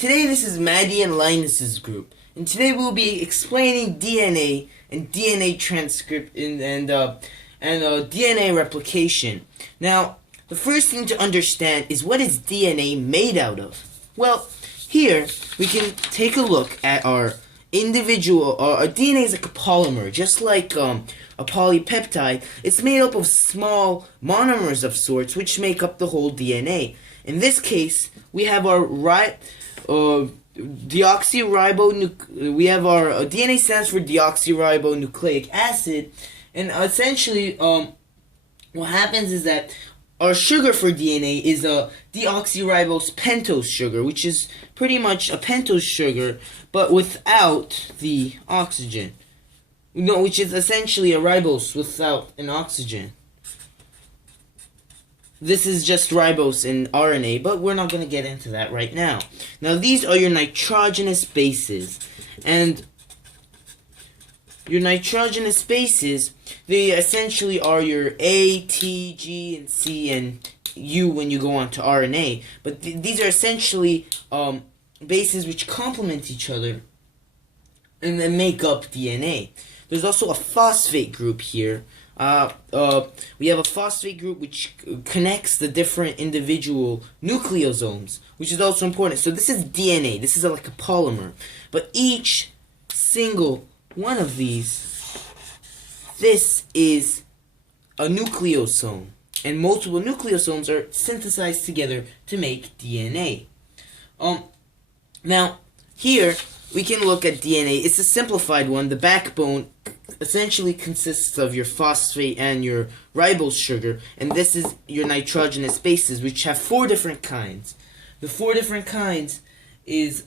Today this is Maddie and Linus's group, and today we'll be explaining DNA and DNA transcript and DNA replication. Now, the first thing to understand is what is DNA made out of? Well, here we can take a look at our individual. Our DNA is like a polymer, just like a polypeptide. It's made up of small monomers of sorts, which make up the whole DNA. In this case, we have our DNA stands for deoxyribonucleic acid, and essentially, what happens is that our sugar for DNA is a deoxyribose pentose sugar, which is pretty much a pentose sugar, but without the oxygen. No, which is essentially a ribose without an oxygen. This is just ribose in RNA, but we're not going to get into that right now. Now, these are your nitrogenous bases. And your nitrogenous bases, they essentially are your A, T, G, and C, and U when you go on to RNA. But these are essentially bases which complement each other and then make up DNA. There's also a phosphate group here. We have a phosphate group which connects the different individual nucleosomes, which is also important. So this is DNA. This is like a polymer. But each single one of these, this is a nucleosome. And multiple nucleosomes are synthesized together to make DNA. Now, here we can look at DNA. It's a simplified one. The backbone essentially consists of your phosphate and your ribose sugar, and this is your nitrogenous bases, which have 4 different kinds. The 4 different kinds is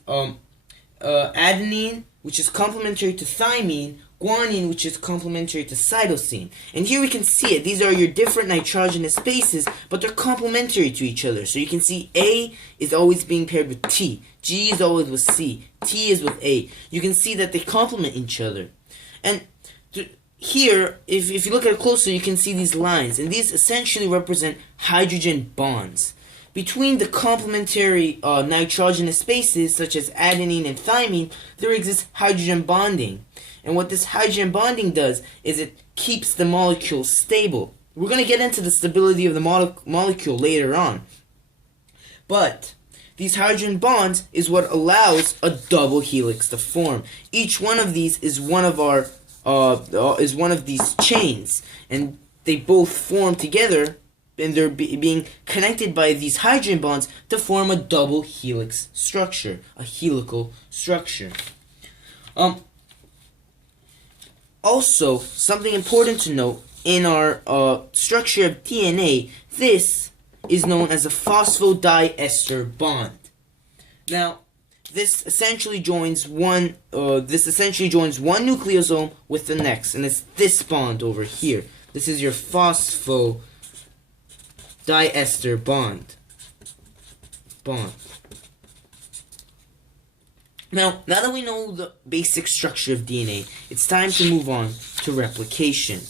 adenine, which is complementary to thymine, guanine, which is complementary to cytosine. And here we can see it. These are your different nitrogenous bases, but they're complementary to each other. So you can see A is always being paired with T, G is always with C, T is with A. You can see that they complement each other. And here, if you look at it closer, you can see these lines, and these essentially represent hydrogen bonds. Between the complementary nitrogenous bases, such as adenine and thymine, there exists hydrogen bonding. And what this hydrogen bonding does is it keeps the molecule stable. We're going to get into the stability of the molecule later on. But these hydrogen bonds is what allows a double helix to form. Each one of these is one of our is one of these chains, and they both form together, and they're being connected by these hydrogen bonds to form a double helix structure, a helical structure. Also, something important to note in our structure of DNA, this is known as a phosphodiester bond. Now, this essentially joins one nucleosome with the next, and it's this bond over here. This is your phosphodiester bond. Now that we know the basic structure of DNA, it's time to move on to replication.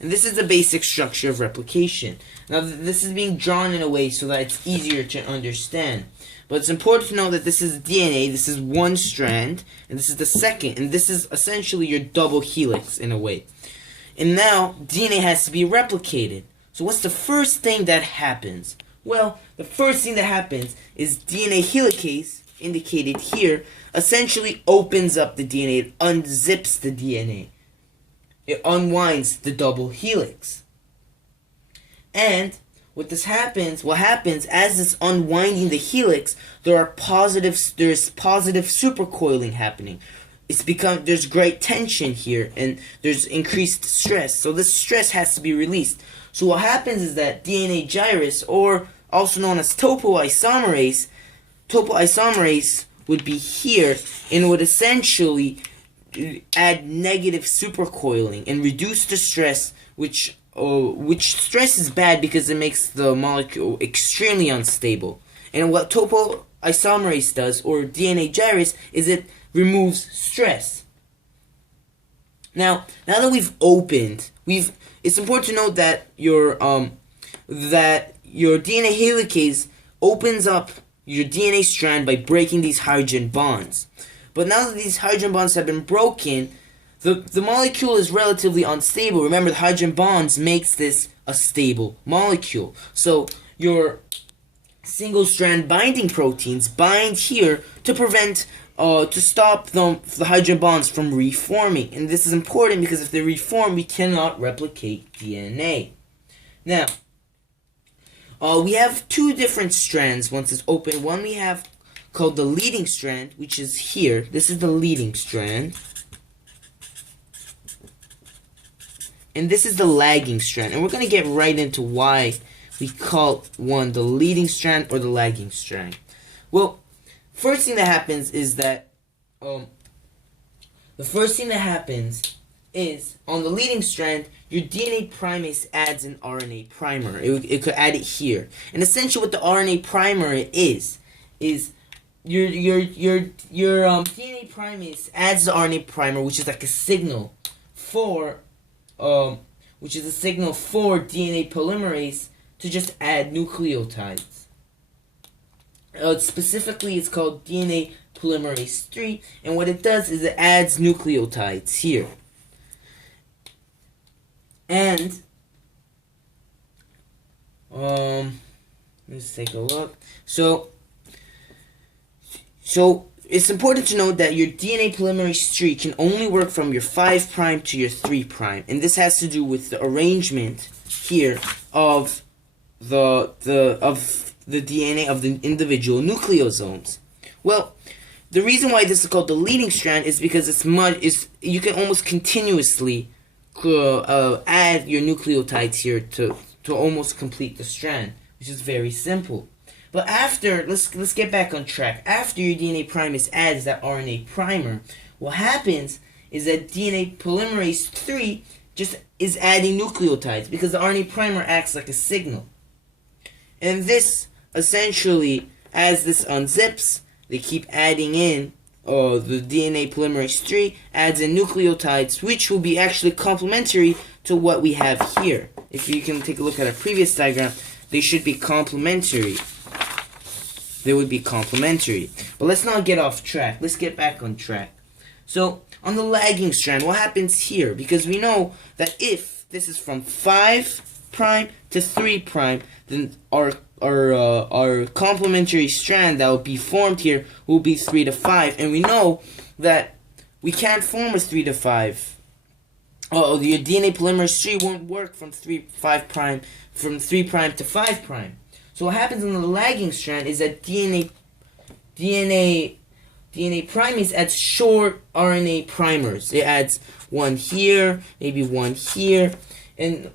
And this is the basic structure of replication. Now, this is being drawn in a way so that it's easier to understand. But it's important to know that this is DNA, this is one strand, and this is the second, and this is essentially your double helix in a way. And now, DNA has to be replicated. So what's the first thing that happens? Well, the first thing that happens is DNA helicase, indicated here, essentially opens up the DNA, it unzips the DNA. It unwinds the double helix. And what happens as it's unwinding the helix, there's positive supercoiling happening. There's great tension here, and there's increased stress. So this stress has to be released. So what happens is that DNA gyrase, or also known as topoisomerase would be here, and would essentially add negative supercoiling and reduce the stress, which stress is bad because it makes the molecule extremely unstable. And what topoisomerase does, or DNA gyrase, is it removes stress. Now that we've opened, it's important to note that your DNA helicase opens up your DNA strand by breaking these hydrogen bonds. But now that these hydrogen bonds have been broken, the molecule is relatively unstable. Remember, the hydrogen bonds makes this a stable molecule. So your single strand binding proteins bind here to prevent to stop the hydrogen bonds from reforming. And this is important because if they reform, we cannot replicate DNA. Now, we have two different strands once it's open. One we have called the leading strand, which is here. This is the leading strand. And this is the lagging strand. And we're going to get right into why we call one the leading strand or the lagging strand. Well, first thing that happens is that on the leading strand, your DNA primase adds an RNA primer. It could add it here. And essentially what the RNA primer is your DNA primase adds the RNA primer, which is like a signal for DNA polymerase to just add nucleotides. Specifically, it's called DNA polymerase 3, and what it does is it adds nucleotides here. And let's take a look. So it's important to note that your DNA polymerase 3 can only work from your 5' to your 3', and this has to do with the arrangement here of the DNA of the individual nucleosomes. Well, the reason why this is called the leading strand is because you can almost continuously add your nucleotides here to almost complete the strand, which is very simple. But after, let's get back on track. After your DNA primase adds that RNA primer, what happens is that DNA polymerase 3 just is adding nucleotides because the RNA primer acts like a signal. And this essentially, as this unzips, they keep adding in the DNA polymerase 3 adds in nucleotides, which will be actually complementary to what we have here. If you can take a look at a previous diagram, they should be complementary. They would be complementary. But let's not get off track. Let's get back on track. So, on the lagging strand, what happens here? Because we know that if this is from 5' to 3', then our complementary strand that will be formed here will be 3 to 5. And we know that we can't form a 3 to 5. Your DNA polymerase 3 won't work from 3' to 5'. So what happens in the lagging strand is that DNA primase adds short RNA primers. It adds one here, maybe one here, and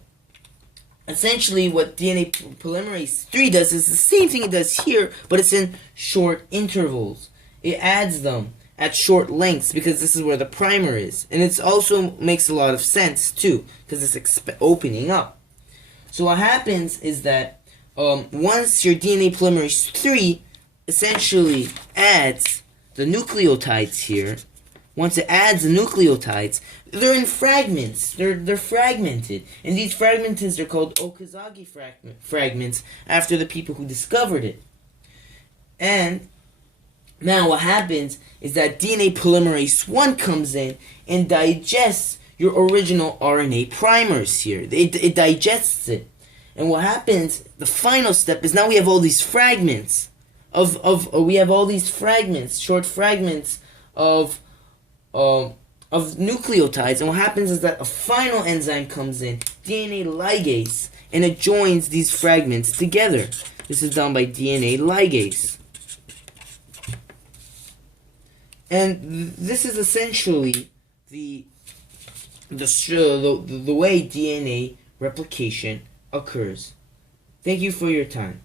essentially what DNA polymerase 3 does is the same thing it does here, but it's in short intervals. It adds them at short lengths because this is where the primer is, and it also makes a lot of sense too because it's opening up. So what happens is that once your DNA polymerase 3 essentially adds the nucleotides here, once it adds the nucleotides, they're in fragments. They're fragmented, and these fragments are called Okazaki fragments after the people who discovered it. And now what happens is that DNA polymerase 1 comes in and digests your original RNA primers here. It digests it. And what happens, the final step is now we have all these fragments short fragments of nucleotides. And what happens is that a final enzyme comes in, DNA ligase, and it joins these fragments together. This is done by DNA ligase. And this is essentially the way DNA replication occurs. Thank you for your time.